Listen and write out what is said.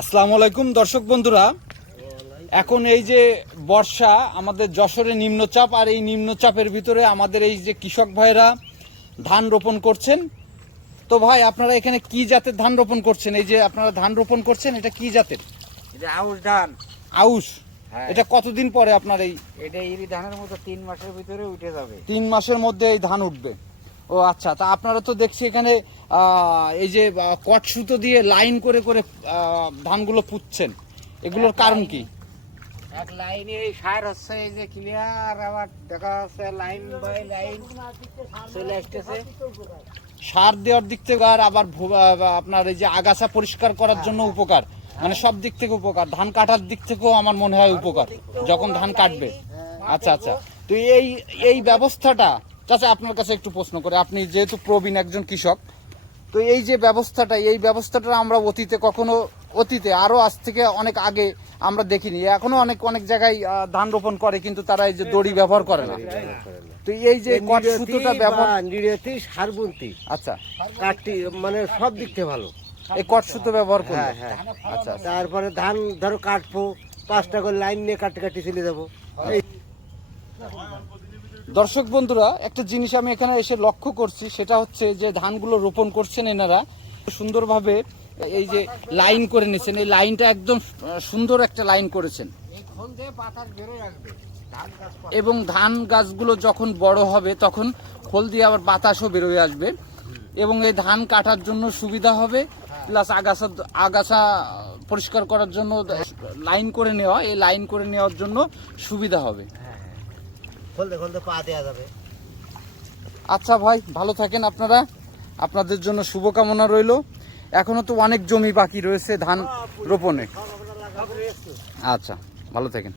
আসসালামু আলাইকুম দর্শক বন্ধুরা। এখন এই যে বর্ষা আমাদের যশোরে নিম্নচাপ আর এই নিম্নচাপের ভিতরে আমাদের এই যে কৃষক ভাইরা ধান রোপণ করছেন। তো ভাই আপনারা এখানে কি জাতের ধান রোপণ করছেন? এই যে আপনারা ধান রোপণ করছেন এটা কি জাতের? এটা আউশ ধান। আউশ। হ্যাঁ। এটা কতদিন পরে আপনার এই এটা ইরি ধানের মতো তিন মাসের ভিতরে উঠে যাবে। তিন মাসের মধ্যে এই ধান উঠবে? ও আচ্ছা তা আপনারা তো দেখছি এখানে এই যে কট সুতো দিয়ে লাইন করে করে ধানগুলো পুঁতছেন। এগুলোর কারণ কি? এক লাইনে এই সার হচ্ছে এই যে ক্লিয়ার আবার দেখা যাচ্ছে লাইন বাই লাইন চলে আসতেছে। সার দেওয়ার দিক থেকে আর আবার আপনার এই যে আগাছা পরিষ্কার করার জন্য উপকার। মানে সব দিক থেকে উপকার। ধান কাটার দিক থেকেও আমার মনে হয় উপকার যখন ধান কাটবে। আচ্ছা আচ্ছা। তো এই এই ব্যবস্থাটা চাচা আপনার কাছে একটু প্রশ্ন করে আপনি যেহেতু প্রবীণ একজন কৃষক তো এই যে ব্যবস্থাটা এই ব্যবস্থাটা আমরা অতীতে কখনো অতীতে আরও আজ থেকে অনেক আগে আমরা দেখিনি। এখনও অনেক অনেক জায়গায় ধান রোপণ করে কিন্তু তারা এই যে দড়ি ব্যবহার করে না। তো এই যে সুতোটা ব্যবহার নিরতি সার বুনতি আচ্ছা। কাটতি মানে সব দিক থেকে ভালো। এই কট সুতো ব্যবহার করে হ্যাঁ হ্যাঁ। আচ্ছা আচ্ছা। তারপরে ধান ধরো কাটবো পাঁচটা করে লাইন নিয়ে কাটতে কাটতে চলে যাব দর্শক বন্ধুরা, একটা জিনিস আমি এখানে এসে লক্ষ্য করছি, সেটা হচ্ছে যে ধানগুলো রোপণ করছেন এনারা, সুন্দরভাবে এই যে লাইন করে নিয়েছেন এই লাইনটা একদম সুন্দর একটা লাইন করেছেন। এবং ধান গাছগুলো যখন বড় হবে, তখন খোল দিয়ে আবার বাতাসও বেরোয় আসবে। এবং এই ধান কাটার জন্য সুবিধা হবে, প্লাস আগাছা আগাছা পরিষ্কার করার জন্য লাইন করে নেওয়া, এই লাইন করে নেওয়ার জন্য সুবিধা হবে। খুলতে খুলতে পা দেওয়া যাবে। আচ্ছা ভাই ভালো থাকেন আপনারা। আপনাদের জন্য শুভকামনা রইল। এখনও তো অনেক জমি বাকি রয়েছে ধান রোপণে। আচ্ছা ভালো থাকেন।